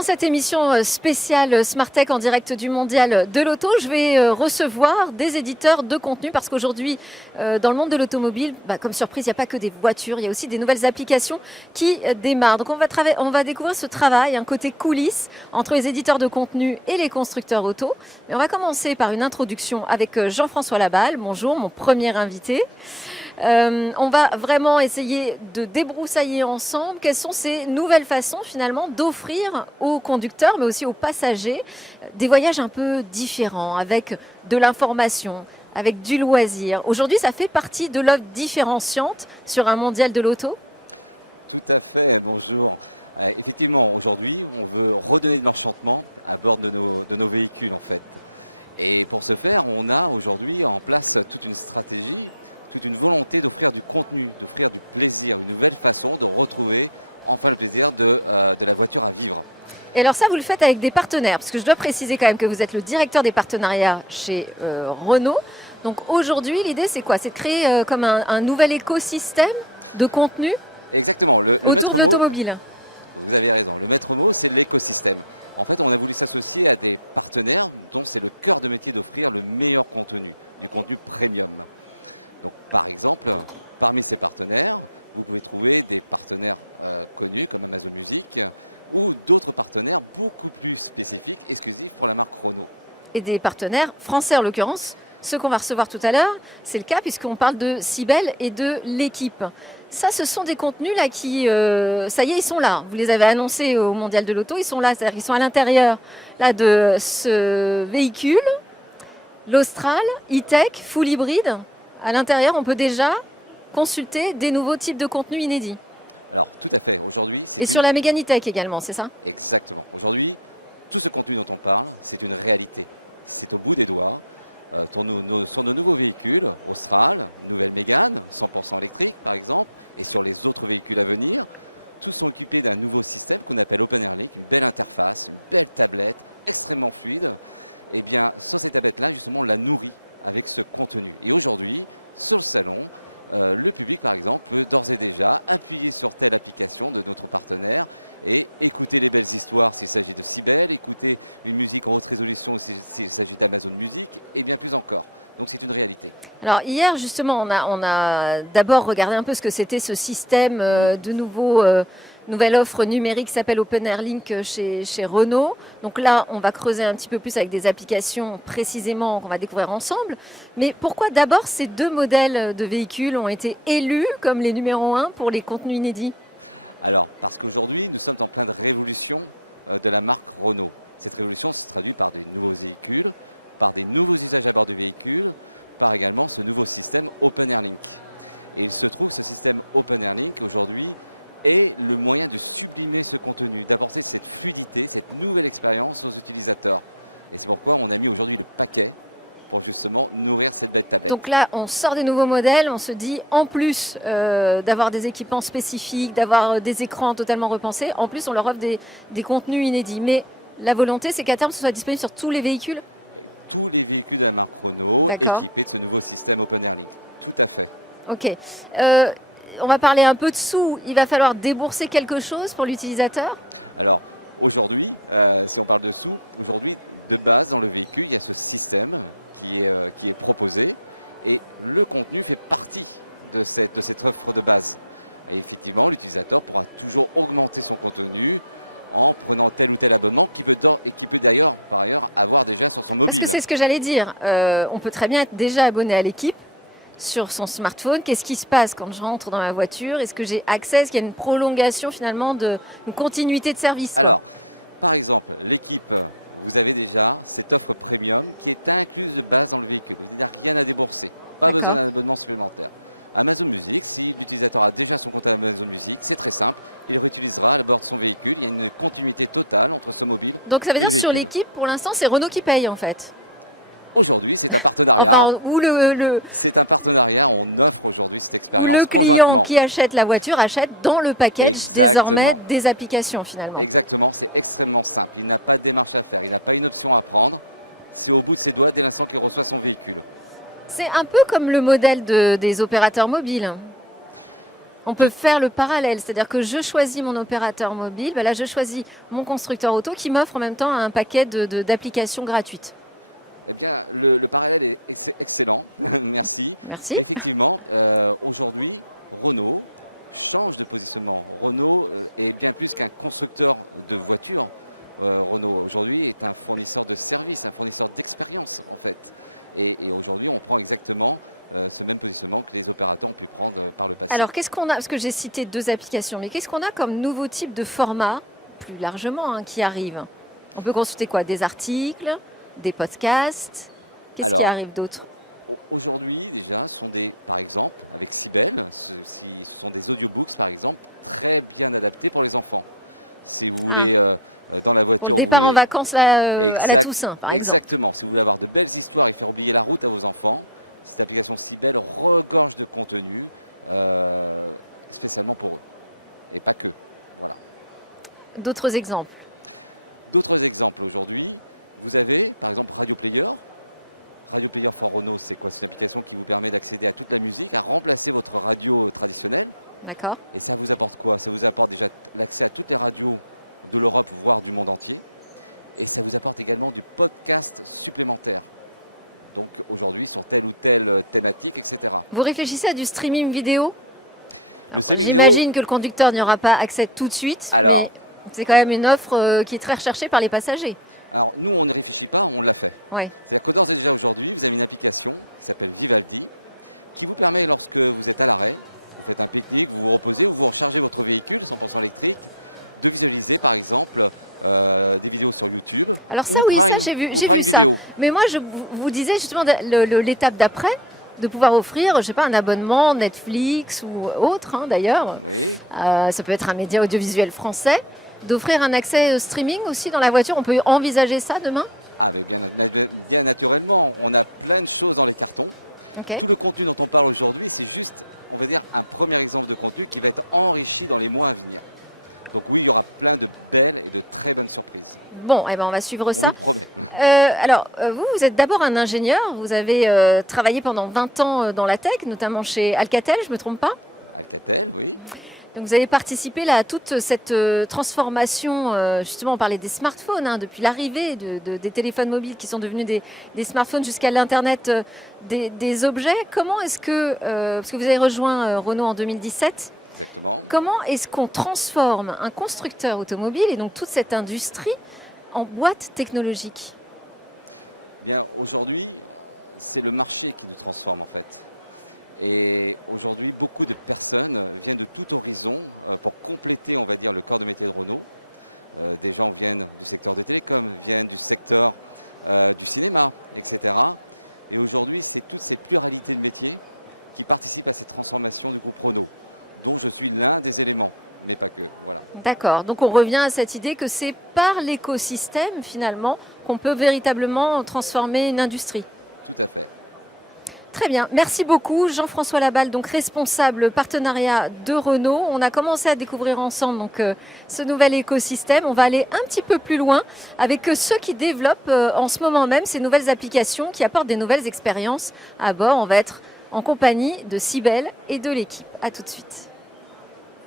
Dans cette émission spéciale Smart Tech en direct du Mondial de l'Auto, je vais recevoir des éditeurs de contenu parce qu'aujourd'hui, dans le monde de l'automobile, comme surprise, il n'y a pas que des voitures, il y a aussi des nouvelles applications qui démarrent. Donc on va découvrir ce travail, un côté coulisses entre les éditeurs de contenu et les constructeurs auto. Et on va commencer par une introduction avec Jean-François Laballe. Bonjour, mon premier invité. On va vraiment essayer de débroussailler ensemble quelles sont ces nouvelles façons finalement d'offrir aux conducteurs mais aussi aux passagers des voyages un peu différents avec de l'information, avec du loisir. Aujourd'hui, ça fait partie de l'offre différenciante sur un mondial de l'auto? Tout à fait, bonjour. Effectivement, aujourd'hui, on veut redonner de l'enchantement à bord de nos véhicules en fait. Et pour ce faire, on a aujourd'hui en place toute une stratégie, toute une volonté d'offrir du contenu, d'offrir du plaisir, une nouvelle façon de retrouver enfin le plaisir de la voiture à vivre. Et alors ça, vous le faites avec des partenaires, parce que je dois préciser quand même que vous êtes le directeur des partenariats chez Renault. Donc aujourd'hui, l'idée c'est quoi? C'est de créer comme un nouvel écosystème de contenu. Exactement, le autour maître de mot, l'automobile. vous avez raison, le maître mot c'est l'écosystème. En fait, on a voulu s'associer à des partenaires dont c'est le cœur de métier d'offrir le meilleur contenu, du contenu premium. Donc, par exemple, parmi ces partenaires, vous pouvez trouver des partenaires connus comme Amazon Music ou d'autres partenaires beaucoup plus spécifiques, exclusifs pour la marque Renault. Et des partenaires français en l'occurrence. Ceux qu'on va recevoir tout à l'heure, c'est le cas puisqu'on parle de Cybelle et de l'équipe. Ça, ce sont des contenus là qui, ça y est, ils sont là. Vous les avez annoncés au Mondial de l'Auto, ils sont là, c'est-à-dire qu'ils sont à l'intérieur là, de ce véhicule, l'Austral, e-tech, full hybride. À l'intérieur, on peut déjà consulter des nouveaux types de contenus inédits. Alors, tout à fait. Aujourd'hui, c'est sur la Mégane e-tech également, c'est ça? Exactement. Aujourd'hui, tout ce contenu dont on parle, c'est une réalité. C'est au bout des doigts. Sur nos nouveaux véhicules, Austral, nouvelle Mégane, 100% électrique par exemple, et sur les autres véhicules à venir, tous sont équipés d'un nouveau système qu'on appelle OpenAirLink, une belle interface, une belle tablette, extrêmement fluide. Et bien, sur cette tablette-là, justement, on la nourrit avec ce contenu. Et aujourd'hui, sur le salon, le public, par exemple, peut d'ores et déjà appuyer sur telle application de notre partenaire et écouter les belles histoires s'il s'agit de Cybelle, écouter une musique en haute résolution s'il s'agit d'Amazon Music, et bien plus encore. Donc c'est une réalité. Alors hier, justement, on a d'abord regardé un peu ce que c'était ce système de nouvelle offre numérique qui s'appelle OpenAirLink chez Renault. Donc là, on va creuser un petit peu plus avec des applications précisément qu'on va découvrir ensemble. Mais pourquoi d'abord ces deux modèles de véhicules ont été élus comme les numéros 1 pour les contenus inédits? Alors, parce qu'aujourd'hui, nous sommes en pleine révolution de la marque Renault. Cette révolution se traduit par des nouveaux véhicules, par des nouveaux usages à bord du véhicule, par également ce nouveau système OpenAirLink. Et il se trouve que ce système OpenAirLink, aujourd'hui, est le moyen de sublimer ce contenu, d'apporter cette fluidité, cette nouvelle expérience aux utilisateurs. Et c'est pourquoi on a mis aujourd'hui le paquet pour justement nourrir cette belle tablette. Donc là, on sort des nouveaux modèles, on se dit, en plus d'avoir des équipements spécifiques, d'avoir des écrans totalement repensés, en plus on leur offre des contenus inédits. Mais la volonté, c'est qu'à terme, ce soit disponible sur tous les véhicules? Tous les véhicules de la marque Renault D'accord. équipés de ce nouveau système OpenAirLink. Tout à fait. Ok. On va parler un peu de sous. Il va falloir débourser quelque chose pour l'utilisateur? Alors, aujourd'hui, si on parle de sous, aujourd'hui, de base, dans le véhicule, il y a ce système qui est proposé et le contenu fait partie de cette offre de base. Et effectivement, l'utilisateur pourra toujours augmenter son contenu en prenant tel ou tel abonnement qui peut d'ailleurs, par ailleurs, avoir déjà sur son mobile. Parce que c'est ce que j'allais dire. On peut très bien être déjà abonné à l'équipe sur son smartphone. Qu'est-ce qui se passe quand je rentre dans ma voiture? Est-ce que j'ai accès? Est-ce qu'il y a une prolongation finalement, une continuité de service? Alors, par exemple, l'équipe, vous avez déjà cette offre premium qui est incluse de base dans le véhicule. Vous n'avez rien à débourser, pas besoin d'un abonnement supplémentaire. Amazon Music, si l'utilisateur a déjà son compte à Amazon Music, c'est très simple, il réutilisera à bord de son véhicule. Il y a une continuité totale entre ce mobile. Donc ça veut et le dire sur véhicule. l'équipe, pour l'instant, c'est Renault qui paye en fait. Aujourd'hui, c'est un partenariat. Enfin, ou C'est un partenariat. On offre aujourd'hui cette expérience le client conjointement. qui achète la voiture achète dans le package Exactement. désormais des applications finalement. Exactement, c'est extrêmement simple. Il n'a pas de démarche à faire, il n'a pas une option à prendre. C'est au bout de ses doigts dès l'instant qu'il reçoit son véhicule. C'est un peu comme le modèle des opérateurs mobiles. On peut faire le parallèle, c'est-à-dire que je choisis mon opérateur mobile, là je choisis mon constructeur auto qui m'offre en même temps un paquet d'applications gratuites. Eh bien, le parallèle est excellent. Merci. Merci. Effectivement, aujourd'hui, Renault change de positionnement. Renault est bien plus qu'un constructeur de voitures. Renault aujourd'hui est un fournisseur de services, un fournisseur d'expérience en fait. Et aujourd'hui, on prend exactement ce même positionnement que les opérateurs ont pu prendre par le passé. Alors qu'est-ce qu'on a, parce que j'ai cité 2 applications, mais qu'est-ce qu'on a comme nouveau type de format, plus largement, qui arrive? On peut consulter quoi? Des articles, des podcasts? Qu'est-ce qui arrive d'autre? Aujourd'hui, déjà, par exemple, avec Sibel, ce sont des audiobooks, par exemple, très bien adaptés pour les enfants. Si vous voulez, dans la voiture... Pour le départ en vacances à la Toussaint, par exemple. Exactement. Si vous voulez avoir de belles histoires et faire oublier la route à vos enfants, cette application Sibel regorge de contenu spécialement pour eux. Et pas que. Voilà. D'autres exemples? D'autres exemples aujourd'hui, vous avez, par exemple, Radio Player. Radio Player for Renault, c'est quoi? C'est une application qui vous permet d'accéder à toute la musique, à remplacer votre radio traditionnelle. D'accord. Et ça vous apporte quoi? Ça vous apporte déjà l'accès à toutes les radios de l'Europe, voire du monde entier. Et ça vous apporte également du podcast supplémentaire. Donc aujourd'hui, sur telle ou telle thématique, etc. Vous réfléchissez à du streaming vidéo? J'imagine que le conducteur n'y aura pas accès tout de suite. Alors, mais c'est quand même une offre qui est très recherchée par les passagers. Alors nous, on ne réfléchit pas, on l'a fait. Ouais. C'est-à-dire que d'ores et déjà aujourd'hui, vous avez une application qui s'appelle Vivaldi, qui vous permet, lorsque vous êtes à l'arrêt, vous faites un pique-nique, vous vous reposez ou vous rechargez votre véhicule 100% électrique, de visualiser par exemple des vidéos sur YouTube. Alors ça, oui, ça j'ai vu ça. Vidéo. Mais moi, je vous disais justement l'étape d'après, de pouvoir offrir, je sais pas, un abonnement Netflix ou autre, d'ailleurs. Oui. Ça peut être un média audiovisuel français. D'offrir un accès streaming aussi dans la voiture. On peut envisager ça demain? Ah, mais bien naturellement. On a plein de choses dans les cartons. Okay. Tout le contenu dont on parle aujourd'hui, c'est juste, on va dire, un premier exemple de contenu qui va être enrichi dans les mois à venir. Donc oui, il y aura plein de belles et de très bonnes surprises. Bon, eh ben on va suivre ça. On vous le promet. Alors, vous êtes d'abord un ingénieur. Vous avez travaillé pendant 20 ans dans la tech, notamment chez Alcatel, je ne me trompe pas? Alcatel, oui. Donc vous avez participé là, à toute cette transformation, justement on parlait des smartphones, depuis l'arrivée des téléphones mobiles qui sont devenus des smartphones jusqu'à l'Internet des objets. Comment est-ce que, parce que vous avez rejoint Renault en 2017, exactement. Comment est-ce qu'on transforme un constructeur automobile et donc toute cette industrie en boîte technologique? Bien, aujourd'hui, c'est le marché qui nous transforme en fait. Et aujourd'hui, beaucoup de personnes viennent de tout horizon pour compléter, on va dire, le corps de métier de Renault. Des gens viennent du secteur des télécoms, viennent du secteur du cinéma, etc. Et aujourd'hui, c'est toutes ces pluralités de métiers qui participent à cette transformation du groupe Renault, dont je suis l'un des éléments, mais pas que. Voilà. D'accord. Donc on revient à cette idée que c'est par l'écosystème, finalement, qu'on peut véritablement transformer une industrie. Tout à fait. Très bien, merci beaucoup Jean-François Laballe, donc responsable partenariat de Renault. On a commencé à découvrir ensemble ce nouvel écosystème. On va aller un petit peu plus loin avec ceux qui développent en ce moment même ces nouvelles applications qui apportent des nouvelles expériences à bord. On va être en compagnie de Sibel et de l'équipe. À tout de suite.